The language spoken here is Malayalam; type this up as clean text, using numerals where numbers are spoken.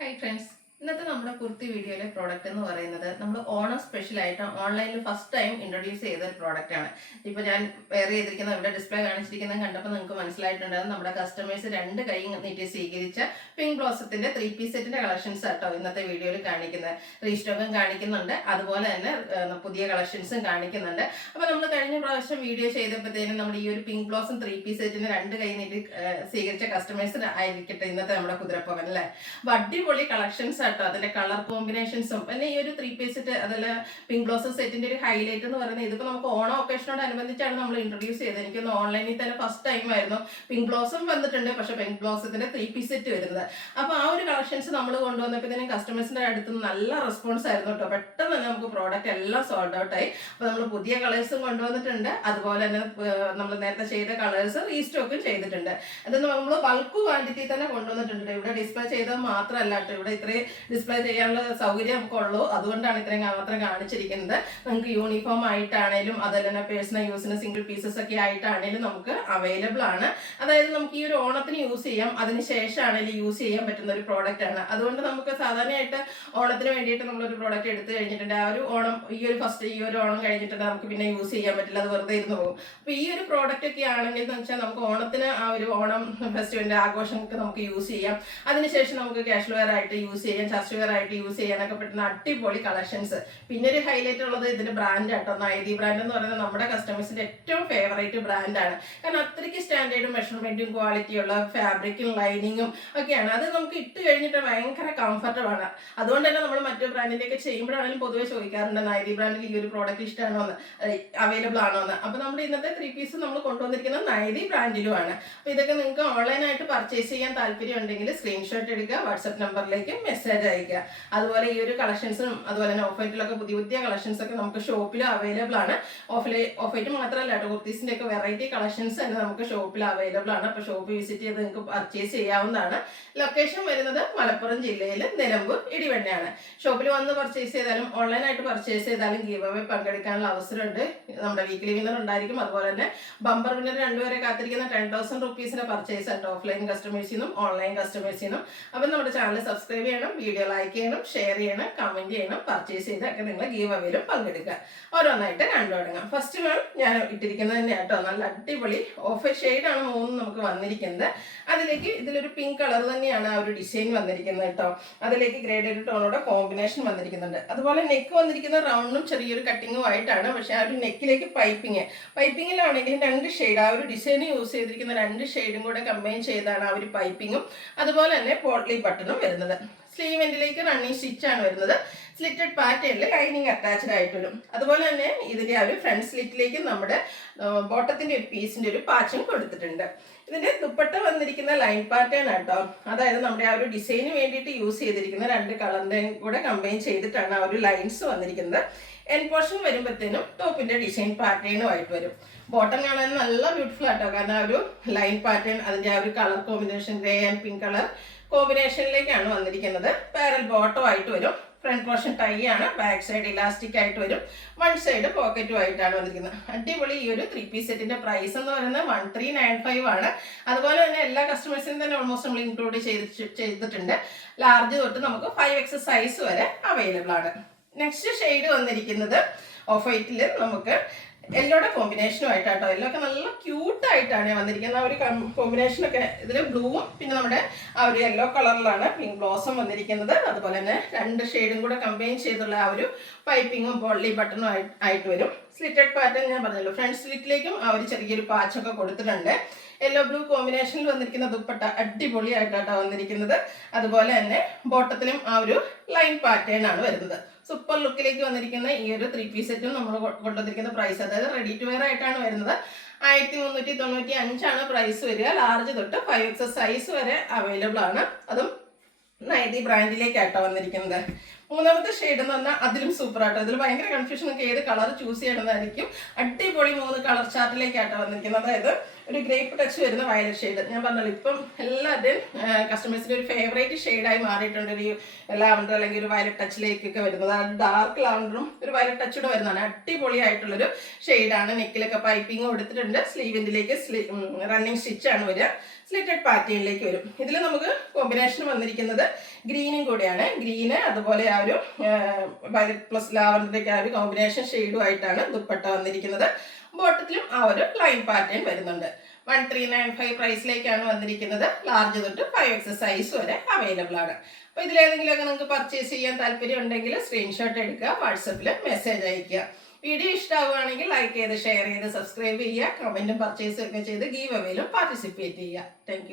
ഹായ് ഫ്രണ്ട്സ്, ഇന്നത്തെ നമ്മുടെ കുർത്തി വീഡിയോയിലെ പ്രോഡക്റ്റ് എന്ന് പറയുന്നത് നമ്മൾ ഓണം സ്പെഷ്യലായിട്ട് ഓൺലൈനിൽ ഫസ്റ്റ് ടൈം ഇൻട്രൊഡ്യൂസ് ചെയ്ത ഒരു പ്രോഡക്റ്റ് ആണ്. ഇപ്പോൾ ഞാൻ വെയർ ചെയ്തിരിക്കുന്ന ഇവിടെ ഡിസ്പ്ലേ കാണിച്ചിരിക്കുന്നത് കണ്ടപ്പോൾ നിങ്ങൾക്ക് മനസ്സിലായിട്ടുണ്ടാകും നമ്മുടെ കസ്റ്റമേഴ്സ് രണ്ട് കൈ നീട്ടി സ്വീകരിച്ച പിങ്ക് ബ്ലോസത്തിന്റെ 3 പീസ് സെറ്റിന്റെ കളക്ഷൻസ് ആട്ടോ ഇന്നത്തെ വീഡിയോയിൽ കാണിക്കുന്നത്. റീസ്റ്റോക്കും കാണിക്കുന്നുണ്ട്, അതുപോലെ തന്നെ പുതിയ കളക്ഷൻസും കാണിക്കുന്നുണ്ട്. അപ്പോൾ നമ്മൾ കഴിഞ്ഞ പ്രാവശ്യം വീഡിയോ ചെയ്തപ്പോഴത്തേനും നമ്മുടെ ഈ ഒരു പിങ്ക് ബ്ലോസം 3 പീസ് സെറ്റിന് രണ്ട് കൈ നീട്ടി സ്വീകരിച്ച കസ്റ്റമേഴ്സിന് ആയിരിക്കട്ടെ ഇന്നത്തെ നമ്മുടെ കുതിരപ്പവൻ അല്ലേ. അപ്പോൾ അടിപൊളി കളക്ഷൻസ് ആട്ടോ, അതിന്റെ കളർ കോമ്പിനേഷൻസും പിന്നെ ഈ ഒരു 3 പീസ് സെറ്റ് അതല്ല പിങ്ക് ബ്ലോസം സെറ്റിന്റെ ഒരു ഹൈലൈറ്റ് എന്ന് പറയുന്നത് ഇതിപ്പോ നമുക്ക് ഓണം ഒക്കേഷനോടനുബന്ധിച്ചാണ് നമ്മൾ ഇൻട്രൊഡ്യൂസ് ചെയ്തത്. എനിക്കൊന്ന് ഓൺലൈനിൽ തന്നെ ഫസ്റ്റ് ടൈം ആയിരുന്നു. പിങ്ക് ബ്ലോസം വന്നിട്ടുണ്ട്, പക്ഷെ പിങ്ക് ബ്ലോസത്തിന്റെ 3 പീസ് സെറ്റ് വരുന്നത്. അപ്പൊ ആ ഒരു കളക്ഷൻസ് നമ്മൾ കൊണ്ടുവന്നപ്പോഴത്തേനും കസ്റ്റമേഴ്സിന്റെ അടുത്ത് നല്ല റെസ്പോൺസ് ആയിരുന്നു കേട്ടോ. പെട്ടെന്ന് തന്നെ നമുക്ക് പ്രോഡക്റ്റ് എല്ലാം സോൾഡ് ഔട്ട് ആയി. അപ്പൊ നമ്മൾ പുതിയ കളേഴ്സും കൊണ്ടുവന്നിട്ടുണ്ട്, അതുപോലെ തന്നെ നമ്മൾ നേരത്തെ ചെയ്ത കളേഴ്സ് റീസ്റ്റോക്കും ചെയ്തിട്ടുണ്ട്. അത് നമ്മൾ ബൾക്ക് ക്വാണ്ടിറ്റി തന്നെ കൊണ്ടുവന്നിട്ടുണ്ട്. ഇവിടെ ഡിസ്പ്ലേ ചെയ്തത് മാത്രമല്ല കേട്ടോ, ഇവിടെ ഇത്രയും ഡിസ്പ്ലേ ചെയ്യാനുള്ള സൗകര്യം നമുക്കുള്ളൂ, അതുകൊണ്ടാണ് ഇത്രയും മാത്രം കാണിച്ചിരിക്കുന്നത്. നമുക്ക് യൂണിഫോം ആയിട്ടാണേലും അതുപോലെ തന്നെ പേഴ്സണൽ യൂസിന് സിംഗിൾ പീസസ് ഒക്കെ ആയിട്ടാണേലും നമുക്ക് അവൈലബിൾ ആണ്. അതായത് നമുക്ക് ഈ ഒരു ഓണത്തിന് യൂസ് ചെയ്യാം, അതിനുശേഷമാണെങ്കിലും യൂസ് ചെയ്യാൻ പറ്റുന്ന ഒരു പ്രോഡക്റ്റ് ആണ്. അതുകൊണ്ട് നമുക്ക് സാധാരണയായിട്ട് ഓണത്തിന് വേണ്ടിയിട്ട് നമ്മളൊരു പ്രോഡക്റ്റ് എടുത്തു കഴിഞ്ഞിട്ടുണ്ട്, ആ ഒരു ഓണം ഈ ഒരു ഓണം കഴിഞ്ഞിട്ടുണ്ട് നമുക്ക് പിന്നെ യൂസ് ചെയ്യാൻ പറ്റില്ല, അത് വെറുതെ ഇരുന്ന് പോകും. അപ്പൊ ഈ ഒരു പ്രോഡക്റ്റ് ഒക്കെ ആണെങ്കിൽ എന്ന് വെച്ചാൽ നമുക്ക് ഓണത്തിന് ആ ഒരു ഓണം ഫെസ്റ്റിവലിന്റെ ആഘോഷങ്ങൾക്ക് നമുക്ക് യൂസ് ചെയ്യാം. അതിനുശേഷം നമുക്ക് കാഷ്വൽ വെയർ ആയിട്ട് യൂസ് ചെയ്യാം, ചർച്ച് വെയർ ആയിട്ട് യൂസ് ചെയ്യാനൊക്കെ പറ്റുന്ന അടിപൊളി കളക്ഷൻസ്. പിന്നെ ഒരു ഹൈലൈറ്റ് ഉള്ളത് ഇതിന്റെ ബ്രാൻഡ് ആട്ടോ. നൈതി ബ്രാൻഡ് എന്ന് പറയുന്നത് നമ്മുടെ കസ്റ്റമേഴ്സിന്റെ ഏറ്റവും ഫേവറേറ്റ് ബ്രാൻഡാണ്. കാരണം അത്രയ്ക്ക് സ്റ്റാൻഡേർഡും മെഷർമെന്റും ക്വാളിറ്റിയുള്ള ഫാബ്രിക്കും ലൈനിങ്ങും ഒക്കെയാണ്. അത് നമുക്ക് ഇട്ട് കഴിഞ്ഞിട്ട് ഭയങ്കര കംഫർട്ടബിൾ ആണ്. അതുകൊണ്ട് തന്നെ നമ്മൾ മറ്റു ബ്രാൻഡിന്റെയൊക്കെ ചെയ്യുമ്പോഴാണെങ്കിലും പൊതുവെ ചോദിക്കാറുണ്ട് നൈതി ബ്രാൻഡിൽ ഈ ഒരു പ്രോഡക്റ്റ് ഇഷ്ടമാണോ എന്ന്, അവൈലബിൾ ആണോ എന്ന്. അപ്പൊ നമ്മുടെ ഇന്നത്തെ 3 പീസ് നമ്മൾ കൊണ്ടുവന്നിരിക്കുന്നത് നൈതി ബ്രാൻഡിലുമാണ്. അപ്പൊ ഇതൊക്കെ നിങ്ങൾക്ക് ഓൺലൈനായിട്ട് പർച്ചേസ് ചെയ്യാൻ താല്പര്യം ഉണ്ടെങ്കിൽ സ്ക്രീൻഷോട്ട് എടുക്കുക, വാട്സ്ആപ്പ് നമ്പറിലേക്ക് മെസ്സേജ് അയക്കുക. അതുപോലെ ഈ ഒരു കളക്ഷൻസും അതുപോലെ തന്നെ ഓഫ് വൈറ്റിലൊക്കെ പുതിയ പുതിയ കളക്ഷൻസ് ഒക്കെ നമുക്ക് ഷോപ്പിൽ അവൈലബിൾ ആണ്. ഓഫ് വൈറ്റ് മാത്രമല്ല കേട്ടോ, കുർത്തീസിന്റെ ഒക്കെ വെറൈറ്റി കളക്ഷൻസ് തന്നെ നമുക്ക് ഷോപ്പിൽ അവൈലബിൾ ആണ്. അപ്പൊ ഷോപ്പ് വിസിറ്റ് ചെയ്ത് നിങ്ങൾക്ക് പർച്ചേസ് ചെയ്യാവുന്നതാണ്. ലൊക്കേഷൻ വരുന്നത് മലപ്പുറം ജില്ലയിൽ നിലമ്പൂർ ഇടിവണ്ണയാണ്. ഷോപ്പിൽ വന്ന് പർച്ചേസ് ചെയ്താലും ഓൺലൈനായിട്ട് പർച്ചേസ് ചെയ്താലും ഗീവ് അവേ പങ്കെടുക്കാനുള്ള അവസരമുണ്ട്. നമ്മുടെ വീക്കിലി വിന്നർ ഉണ്ടായിരിക്കും, അതുപോലെ തന്നെ ബമ്പർ വിന്നർ രണ്ടുപേരെ കാത്തിരിക്കുന്ന 10,000 റുപ്പീസിന്റെ പർച്ചേസ് ആയിട്ട് ഓഫ്ലൈൻ കസ്റ്റമേഴ്സിൽ നിന്നും ഓൺലൈൻ കസ്റ്റമേഴ്സിൽ നിന്നും. അപ്പം നമ്മുടെ ചാനൽ സബ്സ്ക്രൈബ് ചെയ്യണം, വീഡിയോ ലൈക്ക് ചെയ്യണം, ഷെയർ ചെയ്യണം, കമന്റ് ചെയ്യണം. പർച്ചേസ് ചെയ്തൊക്കെ നിങ്ങൾ ഗീവ് അവേയിലും പങ്കെടുക്കുക. ഓരോന്നായിട്ട് കണ്ടു തുടങ്ങാം. ഫസ്റ്റ് വൺ ഞാൻ ഇട്ടിരിക്കുന്നത് തന്നെ കേട്ടോ, നല്ല അടിപൊളി ഓഫ് ഷെയ്ഡാണ് മൂന്നും നമുക്ക് വന്നിരിക്കുന്നത്. അതിലേക്ക് ഇതിലൊരു പിങ്ക് കളർ തന്നെയാണ് ആ ഒരു ഡിസൈൻ വന്നിരിക്കുന്നത് കേട്ടോ. അതിലേക്ക് ഗ്രേഡഡ് ടോണോടെ കോമ്പിനേഷൻ വന്നിരിക്കുന്നുണ്ട്. അതുപോലെ നെക്ക് വന്നിരിക്കുന്ന റൗണ്ടും ചെറിയൊരു കട്ടിങ്ങും ആയിട്ടാണ്. പക്ഷെ ആ ഒരു നെക്കിലേക്ക് പൈപ്പിങ്ങിലാണെങ്കിൽ 2 ഷെയ്ഡ് ആ ഒരു ഡിസൈൻ യൂസ് ചെയ്തിരിക്കുന്ന 2 ഷെയ്ഡും കൂടെ കമ്പൈൻ ചെയ്താണ് ആ ഒരു പൈപ്പിങ്ങും അതുപോലെ തന്നെ പോട്ട്ലി ബട്ടണും വരുന്നത്. സ്ലീവ് എൻഡിലേക്ക് റണ്ണിങ് സ്റ്റിച്ച് ആണ് വരുന്നത്. സ്ലിറ്റഡ് പാറ്റേണിൽ ലൈനിങ് അറ്റാച്ച്ഡ് ആയിട്ട് വരും. അതുപോലെ തന്നെ ഇതിന്റെ ആ ഒരു ഫ്രണ്ട് സ്ലിറ്റിലേക്ക് നമ്മുടെ ബോട്ടത്തിന്റെ ഒരു പീസിന്റെ ഒരു പാച്ചും കൊടുത്തിട്ടുണ്ട്. ഇതിന്റെ ദുപ്പട്ട വന്നിരിക്കുന്ന ലൈൻ പാറ്റേൺ ആട്ടോ, അതായത് നമ്മുടെ ആ ഒരു ഡിസൈന് വേണ്ടിയിട്ട് യൂസ് ചെയ്തിരിക്കുന്ന 2 കളറിന്റെയും കൂടെ കമ്പൈൻ ചെയ്തിട്ടാണ് ആ ഒരു ലൈൻസ് വന്നിരിക്കുന്നത്. എൻ പോർഷൻ വരുമ്പോഴത്തേനും ടോപ്പിന്റെ ഡിസൈൻ പാറ്റേണും ആയിട്ട് വരും. ബോട്ടം കാണാൻ നല്ല ബ്യൂട്ടിഫുൾ ആട്ടോ, കാരണം ആ ഒരു ലൈൻ പാറ്റേൺ അതിന്റെ ആ ഒരു colour combination grey and pink colour കോമ്പിനേഷനിലേക്കാണ് വന്നിരിക്കുന്നത്. പാരൽ ബോട്ടം ആയിട്ട് വരും. ഫ്രണ്ട് പോർഷൻ ടൈ ആണ്, ബാക്ക് സൈഡ് ഇലാസ്റ്റിക് ആയിട്ട് വരും, വൺ സൈഡ് പോക്കറ്റും ആയിട്ടാണ് വന്നിരിക്കുന്നത്. അടിപൊളി. ഈ ഒരു 3 പീസ് സെറ്റിന്റെ പ്രൈസ് എന്ന് പറയുന്നത് 1395 ആണ്. അതുപോലെ തന്നെ എല്ലാ കസ്റ്റമേഴ്സിനും തന്നെ ഓൾമോസ്റ്റ് നമ്മൾ ഇൻക്ലൂഡ് ചെയ്തിട്ടുണ്ട്. ലാർജ് തൊട്ട് നമുക്ക് 5X സൈസ് വരെ അവൈലബിൾ ആണ്. നെക്സ്റ്റ് ഷെയ്ഡ് വന്നിരിക്കുന്നത് ഓഫ് വൈറ്റിൽ നമുക്ക് യെല്ലോയുടെ കോമ്പിനേഷനും ആയിട്ടാട്ടോ. യെല്ലോ ഒക്കെ നല്ല ക്യൂട്ടായിട്ടാണ് വന്നിരിക്കുന്നത്. ആ ഒരു കോമ്പിനേഷനൊക്കെ ഇതിൽ ബ്ലൂവും പിന്നെ നമ്മുടെ ആ ഒരു യെല്ലോ കളറിലാണ് പിങ്ക് ബ്ലോസം വന്നിരിക്കുന്നത്. അതുപോലെ തന്നെ 2 ഷെയ്ഡും കൂടെ കമ്പൈൻ ചെയ്തുള്ള ആ ഒരു പൈപ്പിങ്ങും പോട്ട്ലി ബട്ടണും ആയിട്ട് വരും. സ്ലിറ്റഡ് പാറ്റേൺ ഞാൻ പറഞ്ഞല്ലോ, ഫ്രണ്ട് സ്ലിറ്റിലേക്കും ആ ഒരു ചെറിയൊരു പാച്ചൊക്കെ കൊടുത്തിട്ടുണ്ട്. യെല്ലോ ബ്ലൂ കോമ്പിനേഷനിൽ വന്നിരിക്കുന്ന ദുപ്പട്ട അടിപൊളിയായിട്ടാണ് വന്നിരിക്കുന്നത്. അതുപോലെ തന്നെ ബോട്ടത്തിലും ആ ഒരു ലൈൻ പാറ്റേൺ ആണ് വരുന്നത്. സൂപ്പർ ലുക്കിലേക്ക് വന്നിരിക്കുന്ന ഈ ഒരു 3 പീസ് സെറ്റും നമ്മൾ കൊണ്ടുവന്നിരിക്കുന്ന പ്രൈസ്, അതായത് റെഡി ടു വെയർ ആയിട്ടാണ് വരുന്നത്. 1395 ആണ് പ്രൈസ് വരിക. ലാർജ് തൊട്ട് 5X സൈസ് വരെ അവൈലബിൾ ആണ്. അതും നൈതി ബ്രാൻഡിലേക്കായിട്ടോ വന്നിരിക്കുന്നത്. മൂന്നാമത്തെ ഷെയ്ഡ് എന്ന് പറഞ്ഞാൽ അതിലും സൂപ്പർ ആട്ടോ. ഇതിൽ ഭയങ്കര കൺഫ്യൂഷൻ ഒക്കെ ഏത് കളർ ചൂസ് ചെയ്യണമെന്നായിരിക്കും. അടിപൊളി 3 കളർ ചാർട്ടിലേക്കായിട്ടോ വന്നിരിക്കുന്നത്. അതായത് ഒരു ഗ്രേപ്പ് ടച്ച് വരുന്ന വയലറ്റ് ഷെയ്ഡ്. ഞാൻ പറഞ്ഞല്ലോ, ഇപ്പം എല്ലാവരുടെയും കസ്റ്റമേഴ്സിന്റെ ഒരു ഫേവറേറ്റ് ഷെയ്ഡായി മാറിയിട്ടുണ്ട് ഒരു ലാവൻഡർ അല്ലെങ്കിൽ ഒരു വയലറ്റ് ടച്ചിലേക്കൊക്കെ വരുന്നത്. ആ ഡാർക്ക് ലാവൻഡറും ഒരു വയലറ്റ് ടച്ചൂടെ വരുന്നതാണ്. അടിപൊളിയായിട്ടുള്ളൊരു ഷെയ്ഡാണ്. നെക്കിലൊക്കെ പൈപ്പിംഗ് കൊടുത്തിട്ടുണ്ട്. സ്ലീവിൻ്റിലേക്ക് റണ്ണിങ് സ്റ്റിച്ച് ആണ് വരിക. സ്ലിറ്റഡ് പാറ്റേണിലേക്ക് വരും. ഇതിൽ നമുക്ക് കോമ്പിനേഷൻ വന്നിരിക്കുന്നത് ഗ്രീനും കൂടെയാണ്. ഗ്രീന് അതുപോലെ ആ ഒരു വയലറ്റ് പ്ലസ് ലാവൻഡറിന്റെ ആ ഒരു കോമ്പിനേഷൻ ഷെയ്ഡുമായിട്ടാണ് ദുപ്പട്ട വന്നിരിക്കുന്നത്. ബോട്ടത്തിലും ആ ഒരു ലൈൻ പാറ്റേൺ വരുന്നുണ്ട്. 1395 പ്രൈസിലേക്കാണ് വന്നിരിക്കുന്നത്. ലാർജ് തൊട്ട് 5XS സൈസ് വരെ അവൈലബിൾ ആണ്. അപ്പോൾ ഇതിലേതെങ്കിലുമൊക്കെ നിങ്ങൾക്ക് പർച്ചേസ് ചെയ്യാൻ താല്പര്യം ഉണ്ടെങ്കിൽ സ്ക്രീൻഷോട്ട് എടുക്കുക, വാട്സപ്പിൽ മെസ്സേജ് അയയ്ക്കുക. വീഡിയോ ഇഷ്ടമാവുകയാണെങ്കിൽ ലൈക്ക് ചെയ്ത് ഷെയർ ചെയ്ത് സബ്സ്ക്രൈബ് ചെയ്യുക, കമൻറ്റും പർച്ചേസും ഒക്കെ ചെയ്ത് ഗീവ് അവേയിലും പാർട്ടിസിപ്പേറ്റ് ചെയ്യുക. താങ്ക്